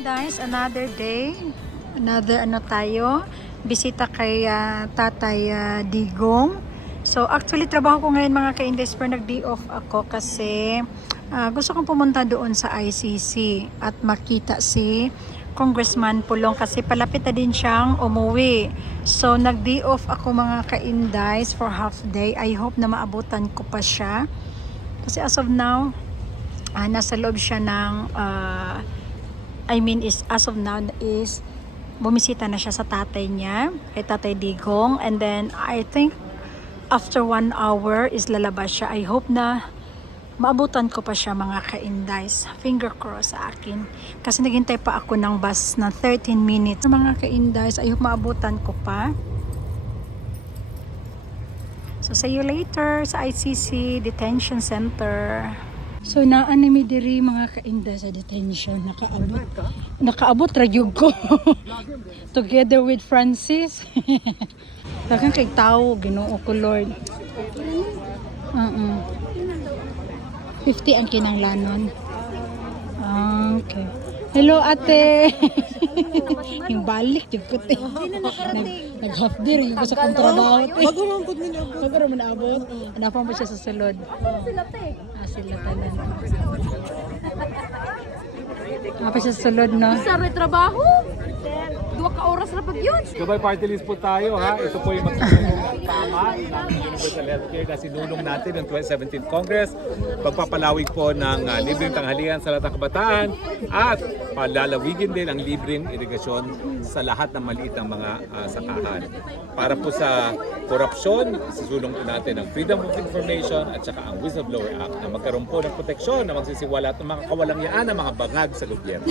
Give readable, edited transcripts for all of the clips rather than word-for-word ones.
Guys, another day, another tayo, bisita kay Tatay Digong. So actually trabaho ko ngayon mga ka-Indes, pero nag-day off ako kasi gusto kong pumunta doon sa ICC at makita si Congressman Pulong kasi palapit na din siyang umuwi. So nag-day off ako mga ka-Indes for half day. I hope na maabutan ko pa siya kasi as of now nasa loob siya ng as of now is bumisita na siya sa tatay niya, kay Tatay Digong, and then I think after 1 hour is lalabas siya. I hope na maabutan ko pa siya mga ka-Indays. Finger cross sa akin. Kasi naghintay pa ako ng bus na 13 minutes. Mga ka-Indays, I hope maabutan ko pa. So see you later sa ICC Detention Center. So naanimi diri mga ka-Inday sa detention, nakaabot ragyog ko together with Francis. Daghang kay tao, Ginoo ko Lord. 50 ang kinanglanon. Okay. Hello ate. Yung balik yung puti. Nag-half day rin ko sa kontrabaho. Bago mo naabot. Hanapang mo siya sa sulod. Sila tanan. Apa siya sa sulod no? Sa trabaho. 2 ka oras na pag yun. Gabay party list po tayo ha. Ito po yung magsusunod tama ng Universal Healthcare na sinulong natin ng 2017 Congress. Pagpapalawig po ng libreng tanghalian sa lahat ng kabataan at palalawigin din ang libreng irigasyon sa lahat ng maliit ng mga sakahan. Para po sa korupsyon, sisulong po natin ang Freedom of Information at saka ang Whistleblower Act na magkaroon po ng proteksyon na magsisiwalat ng mga kawalangyaan ng mga bangag sa gobyerno.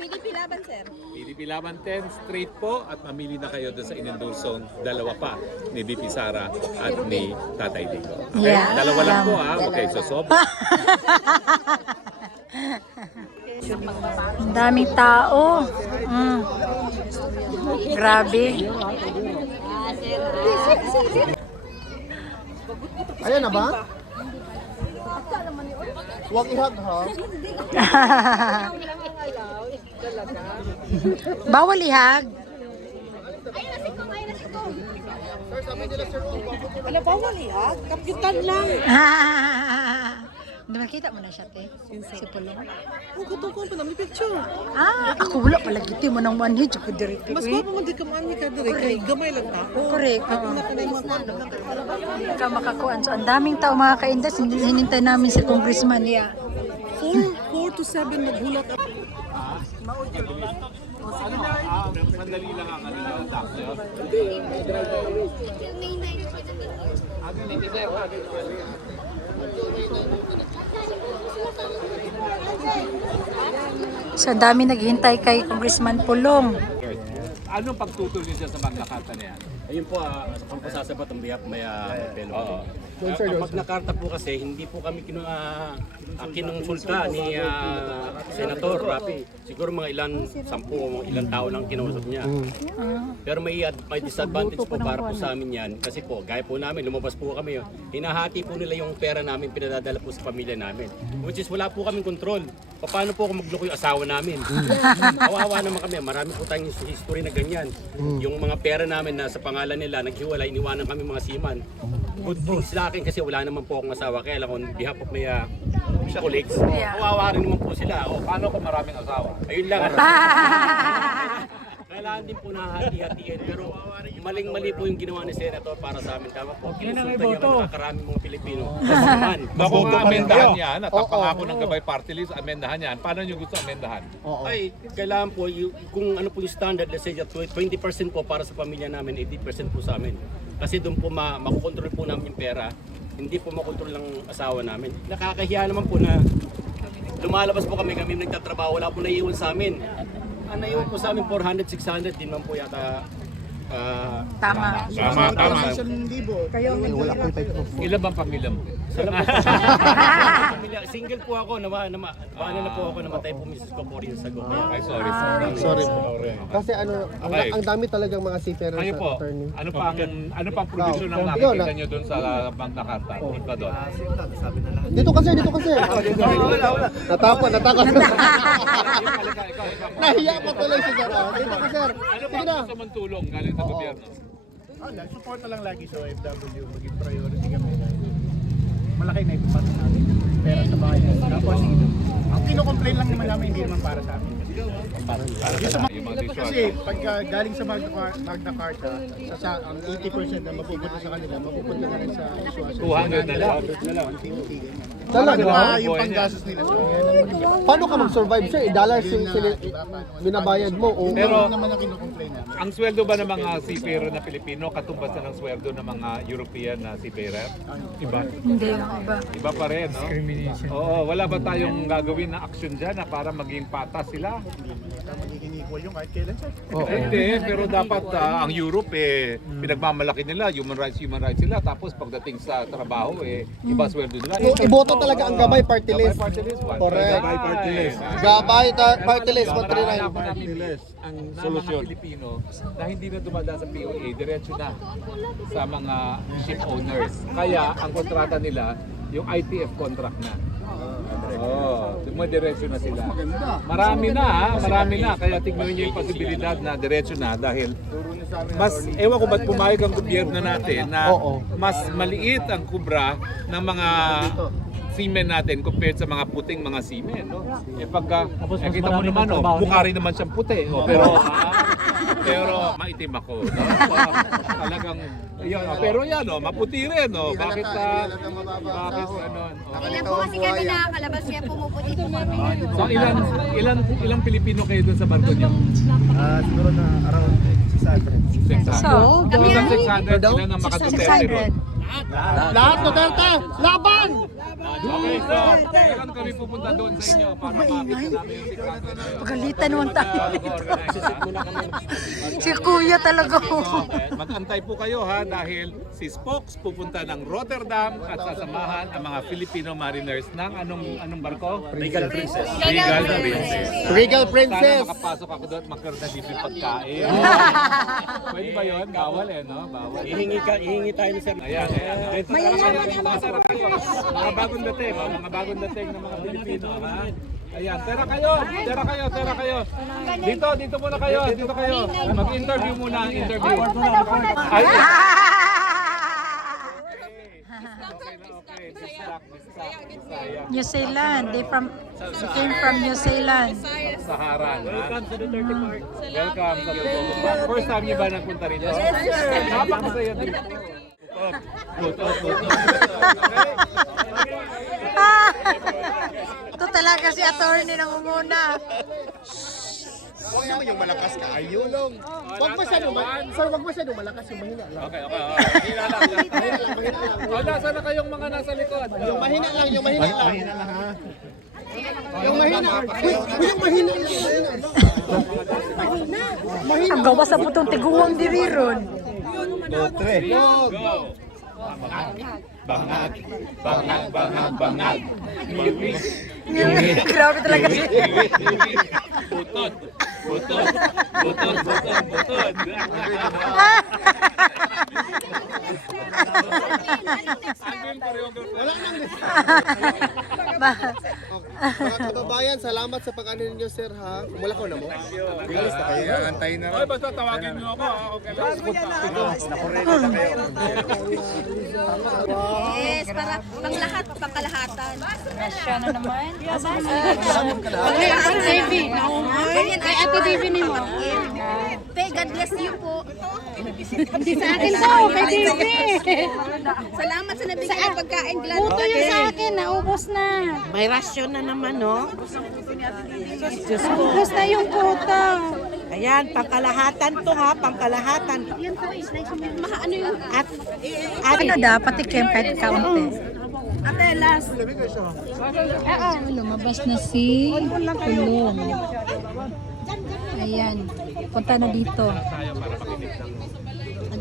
PDP laban, sir. PDP Laban 10, straight po at mamili na kayo doon sa inendorsong dalawa pa ni BP Sara at ni Tatay Digong. Okay? Yeah. Dalawa lang po ha, huwag kayo sosobra. Ang daming tao. Grabe. Ayan na ba? Huwag ihag ha. Bawal ihag. Wala bawal ihag. Kapitan lang. Nakita mo na siya, te? Si Pulong. Ang kutukon pa namin picture. Ako wala pala giti mo ng one hit. Ako direct. Mas pa mo di ka mami ka dire kay gamay lang na. Correct. Ako na kanay mo Ikaw makakuan. So, ang daming tao mga ka-Indas. Hinintay namin si Congressman niya. 4 to 7 maghulat ako. Sandali lang ang doctor. So, ang dami naghihintay kay Congressman Pulong. Anong pagtutol niyo sa Magna Carta na yan? Ayun po, kung pasasabat ang biyak may pelo. Ang Magna Carta po kasi, hindi po kami kinonsulta ni Senator Rapi. Siguro mga ilang tao lang kinausap niya. Pero may disadvantage po para po sa amin yan. Kasi po, gaya po namin, lumabas po kami. Hinahati po nila yung pera namin, pinadadala po sa pamilya namin. Which is wala po kaming control. Paano po ako magloko yung asawa namin? Kawawa naman kami. Marami po tayong history na ganyan. Yung mga pera namin na sa pangalan nila, naghiwalay, iniwanan kami mga seaman. Good things sa akin kasi wala naman po akong asawa. Kaya lang on behalf of my colleagues, kawawa rin naman po sila. Paano kung maraming asawa? Ayun lang. Kailangan din po nahati-hatiin. Pero maling-mali po yung ginawa ni Senator para sa amin. Tama po. Kinusulta niya nakakaraming mga Pilipino. Kung amendahan yan at ang pangako ng Gabay Party List, amendahan yan, paano nyo gusto amendahan? Ay, kailangan po, kung ano po yung standard, let's say 20% po para sa pamilya namin, 80% po sa amin. Kasi doon po makukontrol po namin yung pera, hindi po makontrol ng asawa namin. Nakakahiya naman po na lumalabas po kami nagtatrabaho, wala po naiiwan sa amin. Ang naiiwan po sa amin 400, 600 din man po yata Tama. Tama. Wala ko yung Ilan bang pamilya mo? Pamilya, single po ako, paano na po ako namatay po Mrs. ko po rin sa go. Ay, sorry. Sorry po. Kasi ano, Okay. ang dami talagang mga seafarers Kayo sa po, attorney. ano pang production ng Ikaw, nakikita na- nyo doon sa Magna Carta? Punta doon. Dito kasi. Natakot. Nahiya pa tuloy si Sir. Dito ka, Sir. Ano Sige pa na. gusto mong tulong galing sa gobyerno? Support na lang lagi sa OFW, maging priority kami. Malaki na ipapasa namin pera sa bahay. Tapos, ang kino-complain lang naman namin, hindi naman para sa amin. Yung mga visual. Kasi pag galing sa Magna Carta, ang 80% na mapupunta sa kanila, mapupunta na rin sa Uswaso. 200 na lang. Talaga? Pa yung panggastos nila. Paano ka mag-survive, Sir? $1 binabayad mo. O, Pero, Naman ang kino-complain namin. ang sweldo ba ng mga seafarer na Pilipino katumbas na ng sweldo ng mga European na seafarer? Iba. Hindi yung iba. Iba pa rin, no? Oo, wala ba tayong gagawin na action dyan na para maging patas sila? Magiging equal yung kahit kailan, sir. Hindi, pero dapat ang Europe pinagmamalaki nila, human rights sila. Tapos pagdating sa trabaho, iba sweldo nila. Iboto talaga ang Gabay Party List. Party list, one. Correct. Gabay Party List. Gabay Party List, Hanapan 139. namin ang solusyon. Mga Pilipino na hindi na dumadaan sa POA, diretso na sa mga ship owners. Kaya ang kontrata nila, yung ITF contract na. Dumiretso na sila. Marami na. Kaya tignan niyo yung posibilidad na diretso na dahil ewan ko ba't pumayag ang gobyerno natin na mas maliit ang kubra ng mga seamen natin compared sa mga puting mga seamen, no? Pagka kita mo naman, mukha rin naman siyang puti, pero maitim ako. No? Talagang pero yan, maputi rin, no? Bakit ano? Kailan po kasi kami nakakalabas kaya pumuputi po kami. So ilang Pilipino kayo doon sa barko niyo? Siguro na around 600. 600. So, Kami 600 sila na makaduterte ron. 600. Lahat, Duterte! Laban! Okay, so kailan kami pupunta doon sa inyo para makita namin yung sikrado na yun? Pagalitan naman tayo. Organize, ha? Si Kuya talaga. Mag-antay po kayo ha dahil si Spokes pupunta ng Rotterdam at sasamahan ang mga Filipino mariners ng anong barko? Regal Princess. Regal Princess. Regal Sana Princess! makapasok ako doon at magkaroon ng libre pagkain. Pwede ba yun? Bawal no? Bawal. Ihingi tayo ni Sir. Ayan. Masarap kayo. Mga bagong dating ng mga Pilipino, ha? Ayan, tera kayo. Dito muna kayo. Mag-interview muna ang interview. Ay, okay. New Zealand. They came from New Zealand. Saharan. Welcome to the 30 Park. Welcome sa Duterte Park. First time niyo ba nagpunta rito? Yes, sir. Napakasaya dito. Putot. Ito talaga si attorney nang umuna. Huwag naman yung malakas ka, ayulong. Huwag masyado malakas yung mahina lang. Okay. Hila lang. Nasaan na kayong mga nasa likod? Yung mahina lang. Yung mahina lang. Ang gawa sa putong tiguang diriron. Go. Bangag. Grabe talaga siya. Butod. Wala nang Mga kababayan, salamat sa pag-ano ninyo, sir, ha? Mulakaw na mo? Bilis na kayo. Antayin na Ay, basta tawagin niyo ako. Okay lang. Yes, para pangkalahatan. Siya na naman. Kay Ate Bibi ni mo. Pe, God bless you po. Hindi sa akin to, kay Bibi. Salamat sa nabigay ng pagkain. Glad Puto yun sa akin, naubos na. May rasyon na naman, no? Naubos na yung puto. Ayan, pangkalahatan to ha, pangkalahatan. Ano yung At Ano dapat i-kem kahit kaunti? Ate, last. Lumabas na si Kulong. Ayan. Punta na dito. Tayo para makinig ng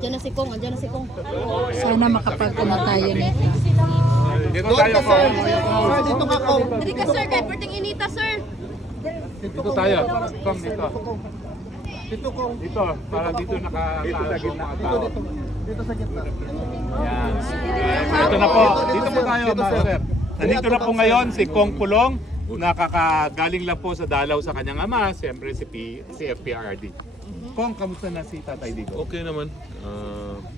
Andiyan na si Kong, andiyan na si Kong. Sana makapag-ano tayo nito. Dito tayo po. Dito ka ko. Dali ka sir, kay perting inita sir. Dito tayo. Kong dito. Dito, parang dito nakataas yung mga tao. Dito sa gitna. Yan. Dito na po. Dito po tayo, Master. Nandito na po ngayon si Kong Pulong. Nakakagaling lang po sa dalaw sa kanyang ama, siyempre si FPRD. Kong, kamusta na si Tatay Digo? Okay naman.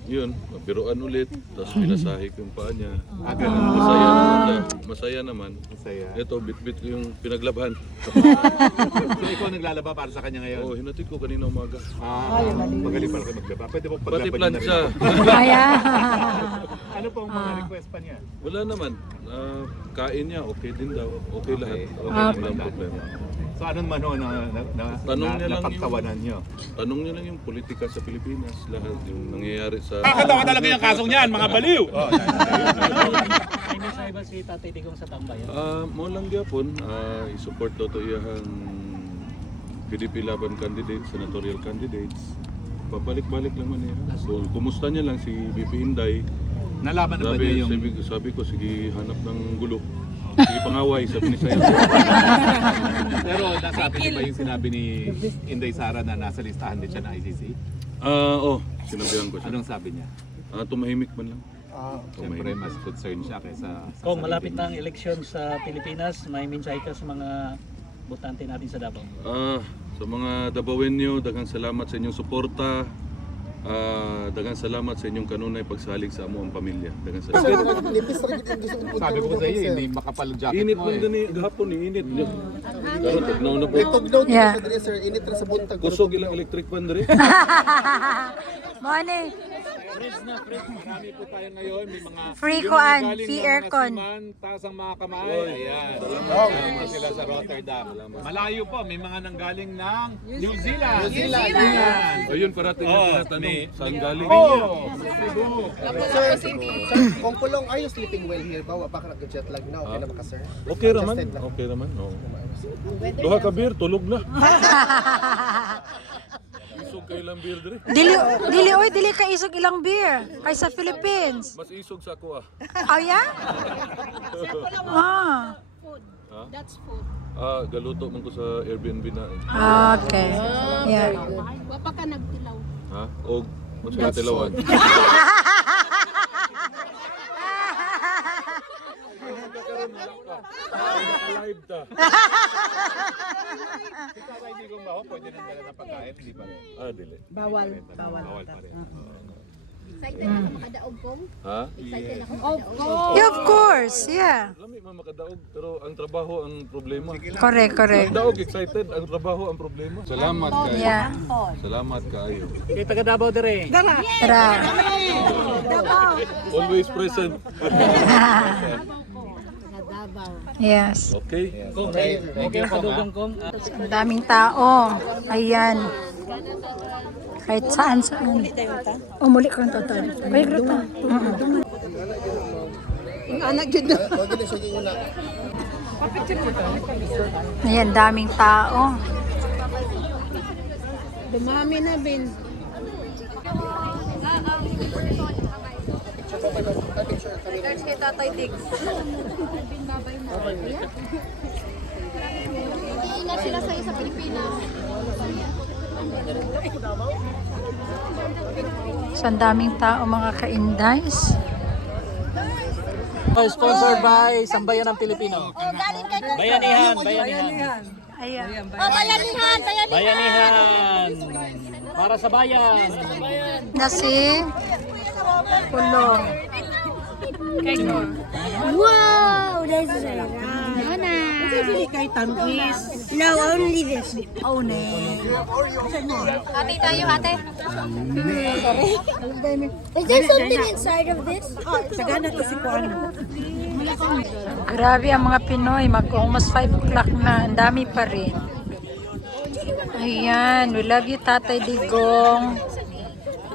Yun, biruan ulit. Tapos pinasahi ko yung paa niya. Ganun. Masaya naman. Masaya naman. Masaya. Ito, bit-bit ko yung pinaglaban. So ikaw naglalaba para sa kanya ngayon? Oo, hinatid ko kanina umaga. Magaling pala kayo maglaba. Pwede mo Pati paglaban niyo na plancha. rin. Kaya, Ano po ang mga request pa niya? Wala naman. Kain niya, okay din daw. Okay lahat. Okay, walang problema. So anong mano Tanong niya lang napagtawanan niyo? Tanong niya lang yung politika sa Pilipinas. Lahat yung nangyayari sa... Nakakatawa talaga yung kasong niyan, mga baliw! Hindi sa iba si Tatay Digong sa tambayan. Mo lang gyapon, i-support daw to iyang PDP laban candidates, senatorial candidates. Pabalik-balik lang man niya. So, kumusta niya lang si BP Inday. Nalaban na ba niya yung... Sabi ko, sige hanap ng gulo. Sige pangaway, sabi ni Sayo. Pero nasabi niyo ba yung sinabi ni Inday Sara na nasa listahan din siya ng ICC? Sinabihan ko siya. Anong sabi niya? Tumahimik man lang. Siyempre mas concerned siya kaysa sa Kung sarili malapit niya. na ang eleksyon sa Pilipinas, may mensahe ka sa mga botante natin sa Davao. Sa mga Dabawenyo, daghang salamat sa inyong suporta. Daghang salamat sa inyong kanunay pagsalig sa amo ang pamilya. Daghang salamat. Nipis rin yung gusto kong Sabi ko sa iyo, hindi makapal ang jacket Init mo man din gahapon ni init. Karon tagnaw na po. Tugnaw dito Yeah. sa dire sir. Init ra sa buntag. Kusog ilang electric fan diri. money. Marami po tayo ngayon, may mga... Free yung kuan, mga galing free ng mga aircon. Siman, taas ang mga kamay. Ayan. Salamat sila sa Rotterdam. Malayo po, may mga nanggaling ng New Zealand. Ayan. Ayun parating Oh, yung tinatanong. Saan galing? Sir, kung pulong, are you sleeping well here ba? Baka nag-jet lag na. Okay na ba ka sir? Okay raman. Adjusted lang. Okay raman. Oo. Duha ka beer, tulog na. Isog kay ilang beer diri. Dili ka isog ilang beer kay sa Philippines. Mas isog sa ako ah. Oh, yeah? Ah, That's food. Galuto man ko sa Airbnb na. okay. Yeah. Wapa ka nagtilaw. Ha? Og mo sa tilawan. Live ta. Tatay Digong ba ako? Pwede nang dala ng pagkain, hindi pa rin. Dili. Bawal. Bawal pa rin. Excited ako makadaog Kong. Ha? Excited ako makadaog. Yeah, of course. Yeah. Lami man makadaog pero ang trabaho ang problema. Correct. Daog excited, ang trabaho ang problema. Salamat kayo. Yeah. Salamat kayo. Kaya taga Davao dire. Tara. Always present. Yes. Okay? Okay ang kadugang Kong. Ang daming tao. Ayan. Kahit saan. Muli ka ng total. Kaya grata. Wag na siya yung una. Ayan, daming tao. Dumami na bin. Regards kay Tatay Diggs. Hindi na sila sa Pilipinas. So, ang daming tao mga ka-Indies. Sponsored by Sambayan ng Pilipino. Oh, galing kay Kong. Bayanihan. Ayan. Oh, bayanihan. Bayanihan. Para sa bayan. Na si Pulong. Wow, this is Nona. Kay Tamis. No, only this. Hati tayo, hati. Is there something inside of this? Sagana to si Kuan. Grabe ang mga Pinoy. Mag-almost 5 o'clock na. Ang dami pa rin. Ayan. We love you, Tatay Digong.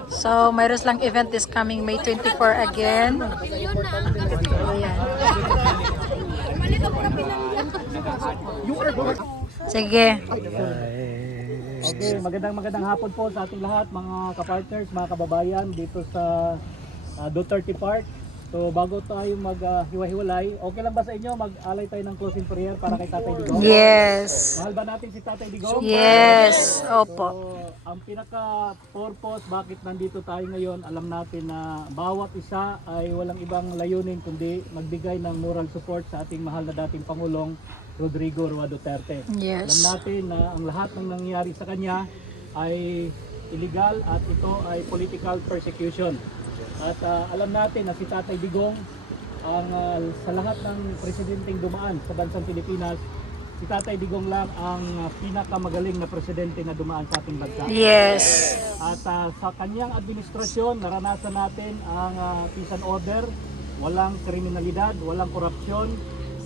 So, mayroon lang event this coming May 24 again. Ayan. Sige. Okay, magandang hapon po sa ating lahat, mga kapartners, mga kababayan dito sa Duterte Park. So bago tayo maghiwa-hiwalay, okay lang ba sa inyo mag-alay tayo ng closing prayer para kay Tatay Digong? Yes. Mahal ba natin si Tatay Digong? Yes. So, Opo. ang pinaka-purpose bakit nandito tayo ngayon, alam natin na bawat isa ay walang ibang layunin kundi magbigay ng moral support sa ating mahal na dating Pangulong Rodrigo Roa Duterte. Yes. Alam natin na ang lahat ng nangyayari sa kanya ay illegal at ito ay political persecution. At alam natin na si Tatay Digong ang sa lahat ng presidenteng dumaan sa bansang Pilipinas, si Tatay Digong lang ang pinakamagaling na presidente na dumaan sa ating bansa. Yes. At sa kanyang administrasyon, naranasan natin ang peace and order, walang kriminalidad, walang korupsyon,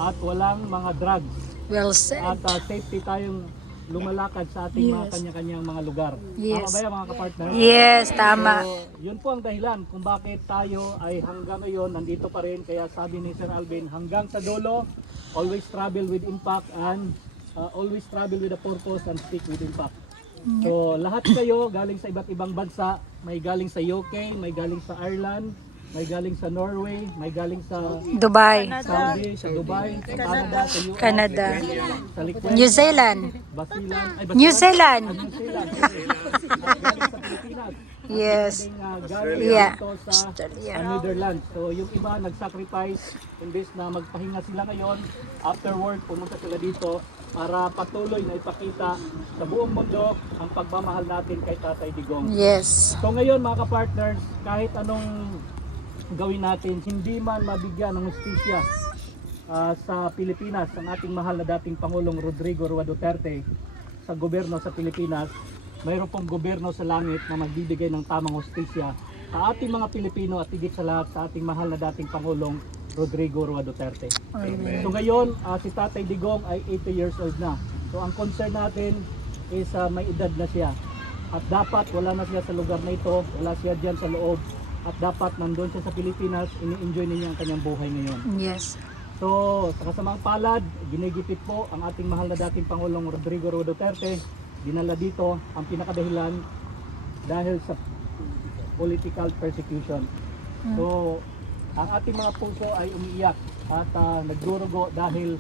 at walang mga drugs. Well said. At safety tayong lumalakad sa ating mga kanya-kanyang mga lugar. Yes. Tama ba yan, mga kapartner? Yes, tama. So, yun po ang dahilan kung bakit tayo ay hanggang ngayon nandito pa rin. Kaya sabi ni Sir Alvin, hanggang sa dulo, always travel with impact and always travel with a purpose and stick with impact. So lahat kayo galing sa iba't ibang bansa, may galing sa UK, may galing sa Ireland, may galing sa Norway, may galing sa Dubai, Saudi, sa Dubai, sa Canada, sa US, Canada, sa Liquid, New Zealand, Basilan, ay, New Zealand. New Zealand. Galing sa Pilipinas. Yes. Galing Yeah. dito sa Netherlands. So yung iba nag-sacrifice imbes na magpahinga sila ngayon, after work pumunta sila dito para patuloy na ipakita sa buong mundo ang pagmamahal natin kay Tatay Digong. Yes. So ngayon mga ka-partners, kahit anong gawin natin, hindi man mabigyan ng hustisya sa Pilipinas ang ating mahal na dating Pangulong Rodrigo Roa Duterte sa gobyerno sa Pilipinas, mayroon pong gobyerno sa langit na magbibigay ng tamang hustisya sa ating mga Pilipino at higit sa lahat sa ating mahal na dating Pangulong Rodrigo Roa Duterte. So ngayon, si Tatay Digong ay 80 years old na. So ang concern natin is may edad na siya. At dapat wala na siya sa lugar na ito, wala siya dyan sa loob. At dapat nandun siya sa Pilipinas, ini-enjoy niya ang kanyang buhay ngayon. Yes. So, sa kasamang palad, ginigipit po ang ating mahal na dating Pangulong Rodrigo Roa Duterte. Dinala dito ang pinakadahilan dahil sa political persecution. So, ang ating mga puso ay umiiyak at nagdurugo dahil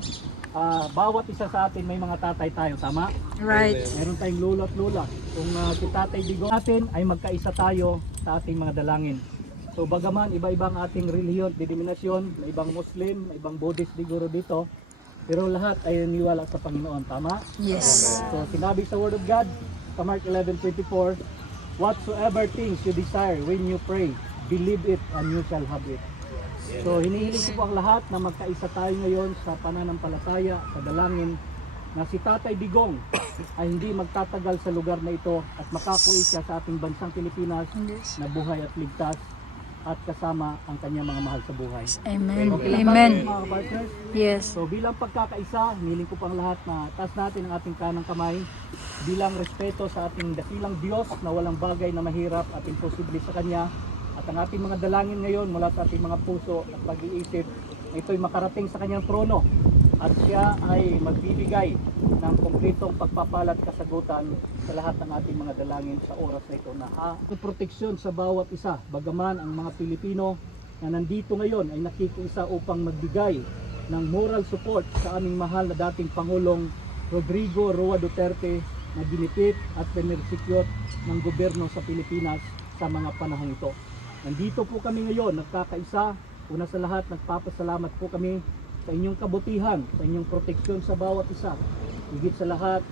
bawat isa sa atin may mga tatay tayo, tama? Right. Meron tayong lolo at lola. Kung si Tatay Digong natin ay magkaisa tayo sa ating mga dalangin. So bagaman iba-ibang ating relihiyon, denominasyon, may ibang Muslim, may ibang Buddhist siguro dito, pero lahat ay naniwala sa Panginoon, tama? Yes. So sinabi sa Word of God, sa Mark 11:24, whatsoever things you desire when you pray, believe it and you shall have it. So hinihiling ko po ang lahat na magkaisa tayo ngayon sa pananampalataya, sa dalangin, na si Tatay Digong ay hindi magtatagal sa lugar na ito at makakuwi siya sa ating bansang Pilipinas na buhay at ligtas at kasama ang kanyang mga mahal sa buhay. Amen. Okay lang ba, Amen. mga partners? Yes. So bilang pagkakaisa, hiniling ko pang lahat na taas natin ang ating kanang kamay bilang respeto sa ating dakilang Diyos na walang bagay na mahirap at imposible sa Kanya. At ang ating mga dalangin ngayon mula sa ating mga puso at pag-iisip, ito'y makarating sa Kanyang trono at siya ay magbibigay ng kumpletong pagpapalat kasagutan sa lahat ng ating mga dalangin sa oras na ito na proteksyon sa bawat isa. Bagaman ang mga Pilipino na nandito ngayon ay nakikiisa upang magbigay ng moral support sa aming mahal na dating Pangulong Rodrigo Roa Duterte na ginipit at pinersekyot ng gobyerno sa Pilipinas sa mga panahong ito. Nandito po kami ngayon, nagkakaisa. Una sa lahat, nagpapasalamat po kami sa inyong kabutihan, sa inyong proteksyon sa bawat isa. Higit sa lahat,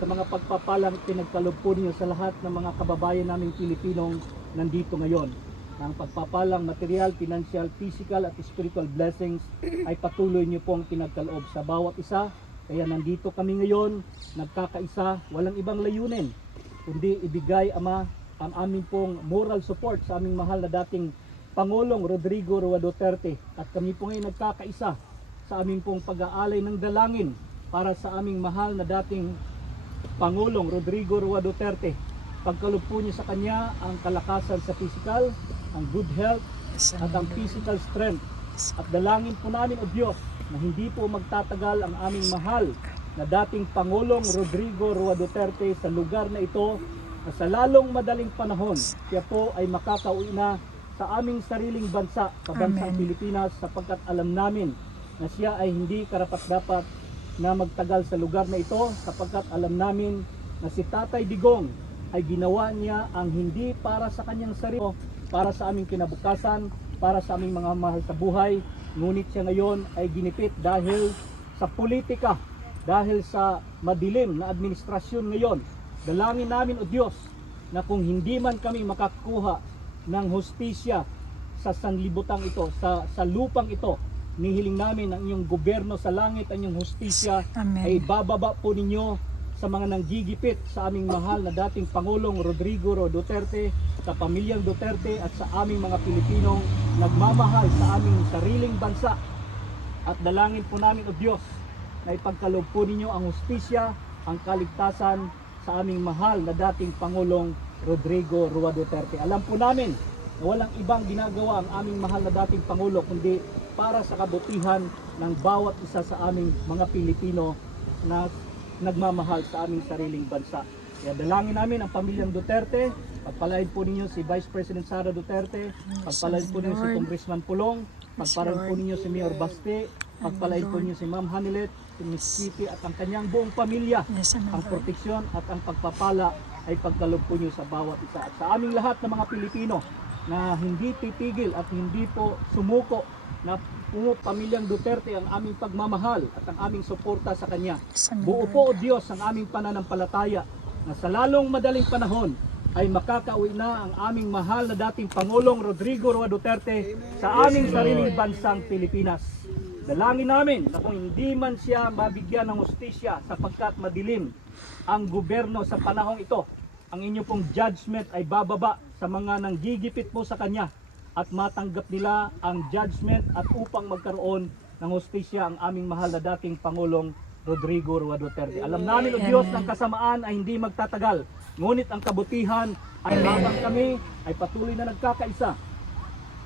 sa mga pagpapalang pinagkaloob po niyo sa lahat ng mga kababayan naming Pilipinong nandito ngayon. Ang pagpapalang material, financial, physical at spiritual blessings ay patuloy niyo pong pinagkaloob sa bawat isa. Kaya nandito kami ngayon, nagkakaisa, walang ibang layunin, kundi ibigay, Ama, ang aming pong moral support sa aming mahal na dating Pangulong Rodrigo Roa Duterte. At kami po ngayon nagkakaisa sa aming pong pag-aalay ng dalangin para sa aming mahal na dating Pangulong Rodrigo Roa Duterte. Pagkaloob po niyo sa Kanya ang kalakasan sa physical, ang good health at ang physical strength. At dalangin po namin, O Diyos, na hindi po magtatagal ang aming mahal na dating Pangulong Rodrigo Roa Duterte sa lugar na ito na sa lalong madaling panahon siya po ay makakauwi na sa aming sariling bansa, sa bansang Pilipinas, sapagkat alam namin na siya ay hindi karapat-dapat na magtagal sa lugar na ito, sapagkat alam namin na si Tatay Digong ay ginawa niya ang hindi para sa kanyang sarili, para sa aming kinabukasan, para sa aming mga mahal sa buhay, ngunit siya ngayon ay ginipit dahil sa politika, dahil sa madilim na administrasyon ngayon. Dalangin namin, O Diyos, na kung hindi man kami makakuha ng hustisya sa sanlibutang ito, sa lupang ito, nihiling namin ang inyong gobyerno sa langit, ang inyong hustisya ay bababa po ninyo sa mga nanggigipit sa aming mahal na dating Pangulong Rodrigo Roa Duterte, sa pamilyang Duterte at sa aming mga Pilipinong nagmamahal sa aming sariling bansa. At dalangin po namin, O Diyos, na ipagkaloob po ninyo ang hustisya, ang kaligtasan sa aming mahal na dating Pangulong Rodrigo Roa Duterte. Alam po namin na walang ibang ginagawa ang aming mahal na dating Pangulo kundi para sa kabutihan ng bawat isa sa aming mga Pilipino na nagmamahal sa aming sariling bansa. Kaya dalangin namin ang pamilyang Duterte, pagpalain po ninyo si Vice President Sara Duterte, pagpalain po ninyo si Congressman Pulong, pagpalain po ninyo si Mayor Baste, pagpalain po ninyo si Ma'am Hanilet, si Miss Kitty at ang kanyang buong pamilya. Ang proteksyon at ang pagpapala ay pagkaloob po ninyo sa bawat isa. At sa aming lahat ng mga Pilipino na hindi titigil at hindi po sumuko na pamilyang Duterte ang aming pagmamahal at ang aming suporta sa kanya. Buo po, O Diyos, ang aming pananampalataya na sa lalong madaling panahon ay makakauwi na ang aming mahal na dating Pangulong Rodrigo Roa Duterte sa aming sariling bansang Pilipinas. Dalangin namin na kung hindi man siya mabigyan ng hustisya sapagkat madilim ang gobyerno sa panahong ito, ang inyo pong judgment ay bababa sa mga nanggigipit po sa kanya at matanggap nila ang judgment at upang magkaroon ng hustisya ang aming mahal na dating Pangulong Rodrigo Roa Duterte. Alam namin, O Diyos, ng kasamaan ay hindi magtatagal, ngunit ang kabutihan ay habang kami ay patuloy na nagkakaisa.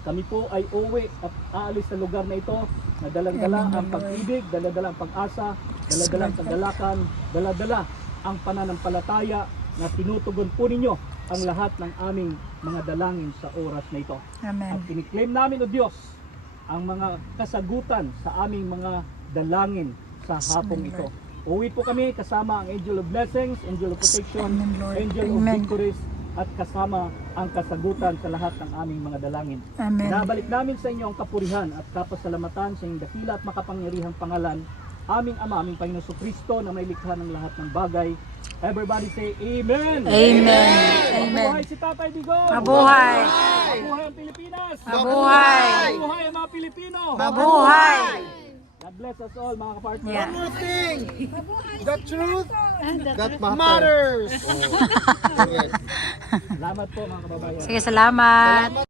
Kami po ay uwi at aalis sa lugar na ito na daladala ang pag-ibig, daladala ang pag-asa, daladala ang kagalakan, daladala ang pananampalataya na tinutugon po ninyo ang lahat ng aming mga dalangin sa oras na ito. At kiniklaim namin, O Diyos, ang mga kasagutan sa aming mga dalangin sa hapong ito. Uwi po kami kasama ang Angel of Blessings, Angel of Protection, Angel of Victories, at kasama ang kasagutan sa lahat ng aming mga dalangin. Nabalik namin sa inyo ang kapurihan at kapasalamatan sa inyong dakila at makapangyarihang pangalan, aming Ama, aming Panginoon Kristo na may likha ng lahat ng bagay. Everybody say Amen! Amen! Mabuhay si Tatay Digong! Mabuhay! Mabuhay ang Pilipinas! Mabuhay! Mabuhay ang mga Pilipino! Mabuhay! God bless us all, mga kapartner. Yeah. One more thing. The truth that matters. Salamat po, mga kababayan. Sige, salamat.